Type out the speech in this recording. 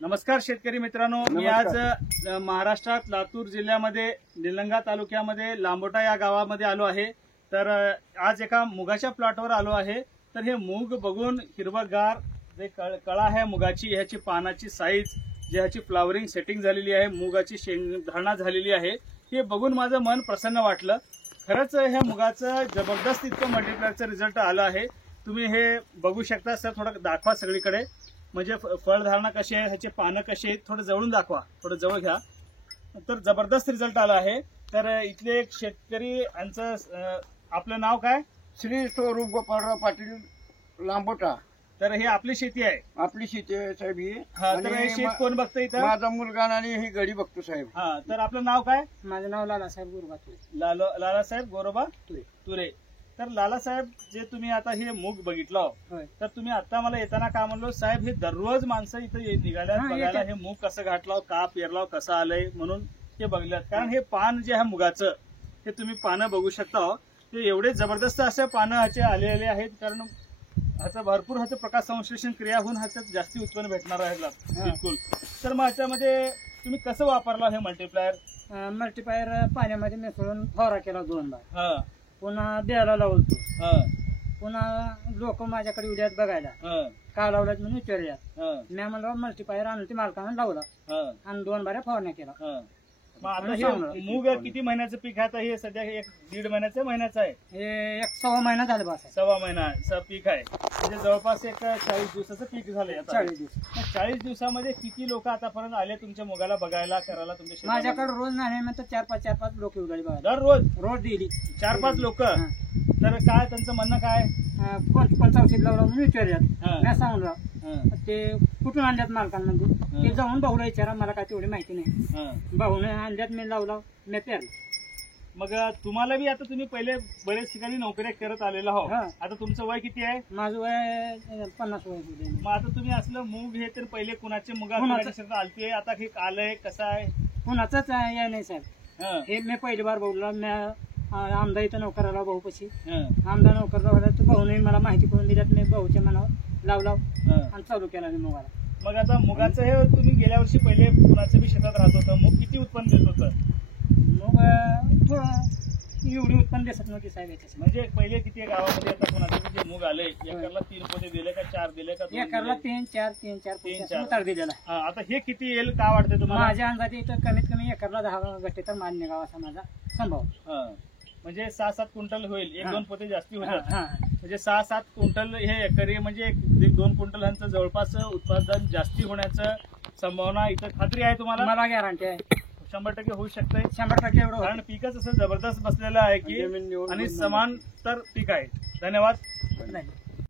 नमस्कार शेतकरी मित्रांनो, मी आज महाराष्ट्रात लातूर जिल्ह्यामध्ये निलंगा तालुक्यामध्ये लांबोटा या गावामध्ये आलो आहे। तर आज एका मुगाच्या प्लॉटवर आलो आहे। तर हे मूग बघून हिरवगार जे कळा आहे मुगाची, ह्याची पानाची साईज, जे ह्याची फ्लावरिंग सेटिंग झालेली आहे, मुगाची शेंगधारणा झालेली आहे, हे बघून माझं मन प्रसन्न वाटलं। खरंच ह्या मुगाचं जबरदस्त इतकं मल्टीप्लायरचं रिझल्ट आलं आहे। तुम्ही हे बघू शकता सर, थोडं दाखवा सगळीकडे, म्हणजे फळधारणा कशी आहे, ह्याचे पानं कशी आहेत, थोडं जवळून दाखवा, थोडं जवळ घ्या। तर जबरदस्त रिझल्ट आला आहे। तर इथले एक शेतकरी यांचं आपलं नाव काय? श्री स्वरूप गोपाळराव पाटील लांबोटा। तर हे आपली शेती आहे? आपली शेती आहे साहेब ही। तर हे शेत कोण बघतं इथं? माझा मुलगा आणि ही गडी बघतो साहेब। हा, तर आपलं नाव काय? माझं नाव लालासाहेब गोरोबा तुरे। लालासाहेब गोरोबा तुरे तुरे। तर लालासाहेब, जे तुम्ही आता हे मूग बघितलं, तर तुम्ही आता मला येताना काय म्हणलो साहेब, हे दररोज माणसं इथं निघाल्या बघायला हे मूग कसं घातलं, का पेरलाव, कसं आलंय म्हणून हे बघल्यात। कारण हे पान जे आहे मुगाचं, हे तुम्ही पानं बघू शकता, ते एवढे जबरदस्त असे पानं ह्याचे आलेले आहेत। कारण ह्याचं भरपूर ह्याचं प्रकाश संश्लेषण क्रिया होऊन ह्याच्यात जास्ती उत्पन्न भेटणार आहे बिलकुल। तर मग ह्याच्यामध्ये तुम्ही कसं वापरला हे मल्टीप्लायर? मल्टीप्लायर पाण्यामध्ये मिसळून फवारा केला 2दा। हा, पुन्हा द्यायला लावतो। हा, पुन्हा लोक माझ्याकडे उद्यात बघायला हा, का लावलात म्हणून विचारल्यात। हा, मी म्हणलं मल्टीप्लायर आणून ते मालकानं लावला हा, आणि 2 बाऱ्या फवारण्या केला। हा। मग आता हे मूग किती महिन्याचं पीक आहे? आता हे सध्या 1-1.5 महिन्याचं आहे? हे 1 महिना झाला बस। 1.25 महिन्याचं पीक आहे, म्हणजे जवळपास एक 40 दिवसाचं पीक झालंय आता। 40 दिवस। मग 40 दिवसामध्ये किती लोक आतापर्यंत आले तुमच्या मुगाला बघायला, करायला तुमच्या शेतात? माझ्याकडे रोज नाही म्हणतात 4-5 लोक उघडले बघा, दररोज रोज दिली 4-5 लोक। तर काय त्यांचं म्हणणं काय? कोणता औषध लावला म्हणून विचारल्यात। हा. मी सांगलं ते कुठून आणल्यात मालकांमध्ये, ते जाऊन भाऊला विचारा, मला काय तेवढी माहिती नाही। भाऊने आणल्यात, मी लावला, मी पेरलं। मग तुम्हाला बी आता तुम्ही पहिले बरेच ठिकाणी नोकऱ्या करत आलेला हो, आता तुमचं वय किती आहे? माझं वय 50 वय। मग आता तुम्ही असलं मूग हे तर पहिले कुणाचे मुगा आलते, आता हे आलंय कसं आहे? कुणाचंच या नाही साहेब, हे मी पहिली बार बोलला। मी आमदार इथं नोकर आला भाऊपाशी, आमदार नोकर लावला, तर भाऊने मला माहिती करून दिल्यात, मी भाऊच्या मनावर लावला आणि चालू केला मी मुगाला। मग आता मुगाचं हे तुम्ही गेल्या वर्षी पहिले कुणाच्या बी शेतात राहत होतं, मूग किती उत्पन्न देत होतं? मग थोडं एवढी उत्पन्न देत नव्हती साहेब याच्या। म्हणजे पहिले किती गावामध्ये आता कुणाचे जे मूग आले, एकरला 3 पोते दिले का 4 दिले का? एकरला 3-4 उतार दिलेला। आता हे किती येईल का वाटतं तुम्हाला? माझ्या अंदाजे इथं कमीत कमी एकरला 10 गट्टे तर माल निघावा असा माझा संभव। म्हणजे 6-7 क्विंटल होईल, 1-2 पोते जास्ती होतात। म्हणजे 6-7 क्विंटल हे एकरी, म्हणजे 1-2 क्विंटल ह्यांचं जवळपास उत्पादन जास्ती होण्याचं संभावना इथं खात्री आहे तुम्हाला? मला गॅरंटी आहे, 100% होऊ शकतंय। 100% एवढं, कारण पीकच असं जबरदस्त बसलेलं आहे की, आणि समांतर पीक आहे। धन्यवाद।